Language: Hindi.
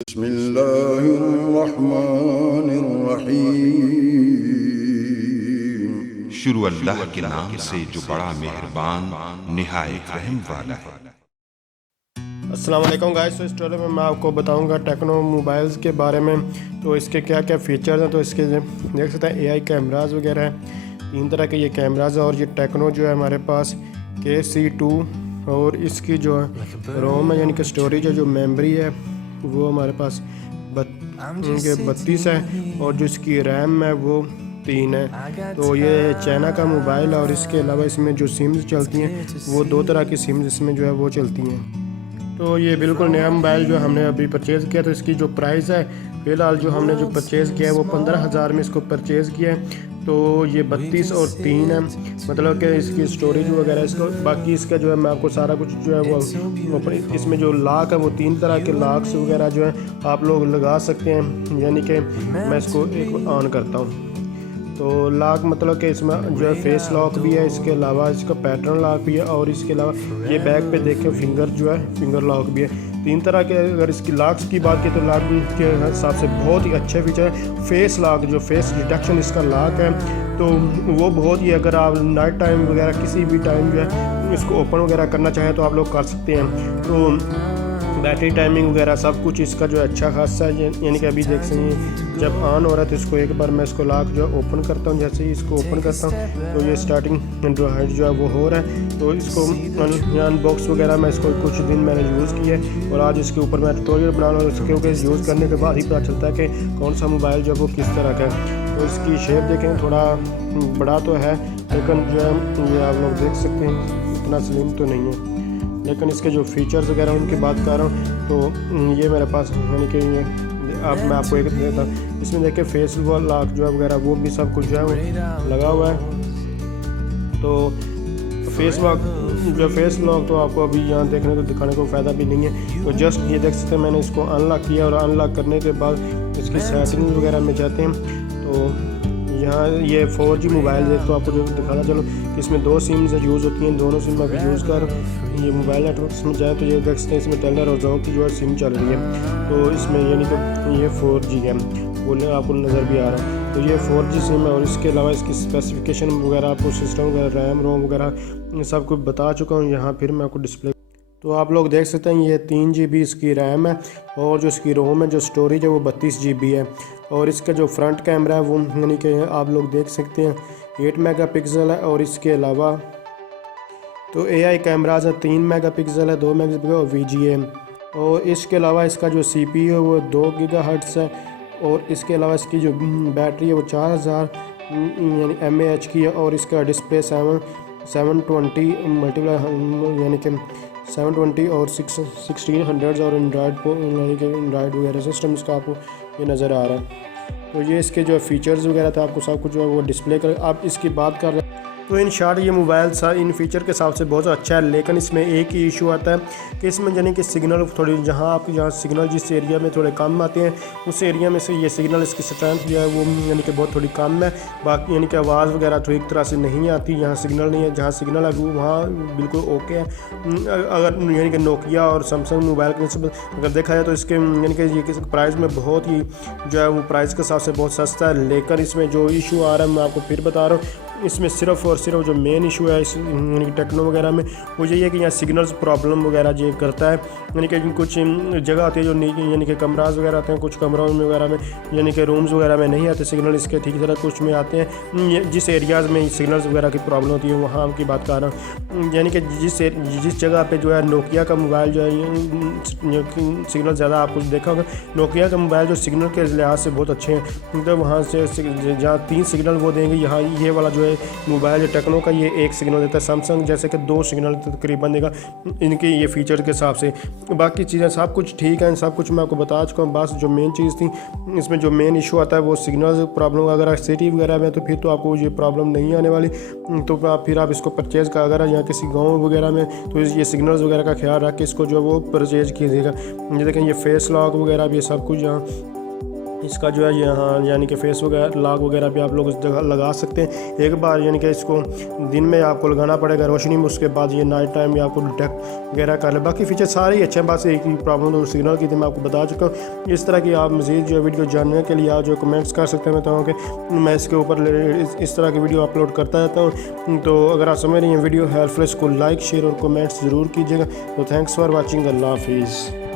बिस्मिल्लाहिर्रहमानिर्रहीम। शुरू अल्लाह के नाम से जो बड़ा मेहरबान निहायत रहम वाला है। अस्सलाम वालेकुम गाइस। तो इस ट्यूटोरियल में मैं आपको बताऊंगा टेक्नो मोबाइल्स के बारे में। तो इसके क्या क्या फ़ीचर्स हैं। तो इसके देख सकते हैं एआई कैमरास वगैरह हैं, 3 तरह के ये कैमरास हैं। और ये टेक्नो जो है हमारे पास KC2 और इसकी जो रोम है यानी कि स्टोरेज है, जो मेमोरी है वो हमारे पास 32 है और जो इसकी रैम है वो 3 है। तो ये चाइना का मोबाइल है और इसके अलावा इसमें जो सिम्स चलती हैं वो 2 तरह की सिम्स इसमें जो है वो चलती हैं। तो ये बिल्कुल नया मोबाइल जो हमने अभी परचेज़ किया। तो इसकी जो प्राइस है फ़िलहाल जो हमने जो परचेज़ किया है वो 15,000 में इसको परचेज़ किया है। तो ये 32 और 3 है, मतलब कि इसकी स्टोरेज वगैरह इसको बाकी इसका जो है मैं आपको सारा कुछ जो है वो इसमें जो लॉक है वो 3 तरह के लॉक्स वगैरह जो है आप लोग लगा सकते हैं। यानी कि मैं इसको एक ऑन करता हूँ तो लॉक मतलब कि इसमें जो है फेस लॉक भी है, इसके अलावा इसका पैटर्न लॉक भी है और इसके अलावा ये बैक पे देखें फिंगर जो है फिंगर लॉक भी है। 3 तरह के अगर इसकी लॉक्स की बात की तो लॉक के हिसाब से बहुत ही अच्छे फीचर है। फेस लॉक जो फेस डिटेक्शन इसका लॉक है तो वो बहुत ही, अगर आप नाइट टाइम वगैरह किसी भी टाइम जो है इसको ओपन वगैरह करना चाहें तो आप लोग कर सकते हैं। तो बैटरी टाइमिंग वगैरह सब कुछ इसका जो है अच्छा खासा है। यानी कि अभी देख सकते हैं जब ऑन हो रहा है तो इसको एक बार मैं इसको लॉक जो है ओपन करता हूँ। जैसे ही इसको ओपन करता हूँ तो ये स्टार्टिंग एंड्रॉइड जो है वो हो रहा है। तो इसको अनबॉक्स वगैरह मैं इसको कुछ दिन मैंने यूज़ किया है और आज इसके ऊपर मैं ट्यूटोरियल बना रहा हूँ, क्योंकि यूज़ करने के बाद ही पता चलता है कि कौन सा मोबाइल जो है वो किस तरह का है। तो इसकी शेप देखें थोड़ा बड़ा तो है लेकिन जो है ये आप लोग देख सकते हैं इतना स्लिम तो नहीं है। लेकिन इसके जो फीचर्स वगैरह उनकी बात कर रहा हूँ तो ये मेरे पास यानी कि ये अब मैं आपको एक देता हूँ। इसमें देखिए फेस लॉक जो है वगैरह वो भी सब कुछ जो है वो लगा हुआ है। तो फेस लॉक तो आपको अभी यहाँ देखने को दिखाने को फ़ायदा भी नहीं है। तो जस्ट ये देख सकते हैं मैंने इसको अनलॉक किया और अनलॉक करने के बाद इसकी सेटिंग वगैरह में जाते हैं। तो यहाँ ये 4G मोबाइल है तो आपको जो दिखाना चलो कि इसमें 2 सिम्स यूज़ होती हैं, दोनों सिम अभी यूज़ कर ये मोबाइल नेटवर्क में जाए तो ये देख सकते हैं इसमें टेलर और जोंग की जो है सिम चल रही है। तो इसमें यानी कि ये 4G है बोलने आपको नज़र भी आ रहा है। तो ये 4G सिम है और इसके अलावा इसकी स्पेसिफिकेशन वगैरह आपको सिस्टम वगैरह रैम रोम वगैरह सब कुछ बता चुका हूँ। यहाँ फिर मैं आपको डिस्प्ले तो आप लोग देख सकते हैं ये 3 GB इसकी रैम है और जो इसकी रोम है जो स्टोरेज है वो 32 GB है। और इसका जो फ्रंट कैमरा है वो यानी कि आप लोग देख सकते हैं 8 मेगापिक्सल है। और इसके अलावा तो AI कैमराज है 3 मेगापिक्सल है, 2 मेगापिक्सल और VGA। और इसके अलावा इसका जो CPU है वो 2 GHz है। और इसके अलावा इसकी जो बैटरी है वो 4000 mAh की है। और इसका डिस्प्ले 720 मल्टीप्लाई यानी कि 720 और 1600 और एंड्रॉइड वगैरह सिस्टम इसका आपको ये नज़र आ रहा है। तो ये इसके जो फीचर्स वगैरह था आपको सब कुछ जो है वो डिस्प्ले कर आप इसकी बात कर रहे हैं। तो इन शॉर्ट ये मोबाइल इन फीचर के हिसाब से बहुत अच्छा है, लेकिन इसमें एक ही इशू आता है कि इसमें यानी कि सिग्नल थोड़ी जहाँ सिग्नल जिस एरिया में थोड़े कम आते हैं उस एरिया में से ये सिग्नल इसकी स्ट्रेंथ जो है वो यानी कि बहुत थोड़ी कम है। बाकी यानी कि आवाज़ वगैरह ठीक तरह से नहीं आती, यहाँ सिग्नल नहीं है, जहाँ सिग्नल है वहाँ बिल्कुल ओके है। अगर यानी कि नोकिया और सैमसंग मोबाइल के अगर देखा जाए तो इसके यानी कि ये प्राइस में बहुत ही जो है वो प्राइस के हिसाब से बहुत सस्ता है। लेकिन इसमें जो इशू आ रहा है मैं आपको फिर बता रहा हूँ, इसमें सिर्फ और सिर्फ जो मेन इशू है इस टेक्नो वगैरह में वो यही है कि यहाँ सिग्नल्स प्रॉब्लम वगैरह ये करता है। यानी कि कुछ जगह आती है जो यानी कि कमराज वगैरह आते हैं, कुछ कमरों में वगैरह में यानी कि रूम्स वगैरह में नहीं आते सिग्नल इसके ठीक तरह, कुछ में आते हैं। जिस एरियाज़ में सिग्नल्स वगैरह की प्रॉब्लम होती है वहाँ की बात कर रहा हूँ। यानी कि जिस जगह पर जो है नोकिया का मोबाइल जो है सिग्नल ज़्यादा आपको देखा होगा, नोकिया का मोबाइल जो सिग्नल के लिहाज से बहुत अच्छे हैं। तो वहाँ से जहाँ 3 सिग्नल वो देंगे, यहाँ ये वाला जो मोबाइल टेक्नो का ये 1 सिग्नल देता है, सैमसंग जैसे कि 2 सिग्नल तकरीबन देगा इनके ये फीचर के हिसाब से। बाकी चीज़ें सब कुछ ठीक है, सब कुछ मैं आपको बता चुका हूँ। बस जो मेन चीज़ थी इसमें जो मेन इशू आता है वो सिग्नल प्रॉब्लम। अगर सिटी वगैरह में तो फिर तो आपको ये प्रॉब्लम नहीं आने वाली। तो फिर आप इसको परचेज़ का अगर यहाँ किसी गाँव वगैरह में तो ये सिग्नल्स वगैरह का ख्याल रख के इसको जो वो परचेज़ कीजिएगा। ये देखें ये फेस लॉक वगैरह भी सब कुछ यहाँ इसका जो है यहाँ यानी कि फेस वगैरह लॉक वगैरह भी आप लोग इस जगह लगा सकते हैं। एक बार यानी कि इसको दिन में आपको लगाना पड़ेगा रोशनी में, उसके बाद ये नाइट टाइम में आपको डिटेक्ट वगैरह कर ले। बाकी फीचर सारे ही अच्छे हैं, बस एक ही प्रॉब्लम तो सिग्नल की थी, मैं आपको बता चुका हूँ। इस तरह की आप मज़ीद जो वीडियो जानने के लिए आप जो कमेंट्स कर सकते हैं, मैं बताऊँ कि मैं इसके ऊपर इस तरह की वीडियो अपलोड करता रहता हूँ। तो अगर आप समझ रही हैं वीडियो हेल्पफुल, इसको लाइक शेयर और कमेंट्स ज़रूर कीजिएगा। तो थैंक्स फॉर वॉचिंग, अल्लाह हाफिज़।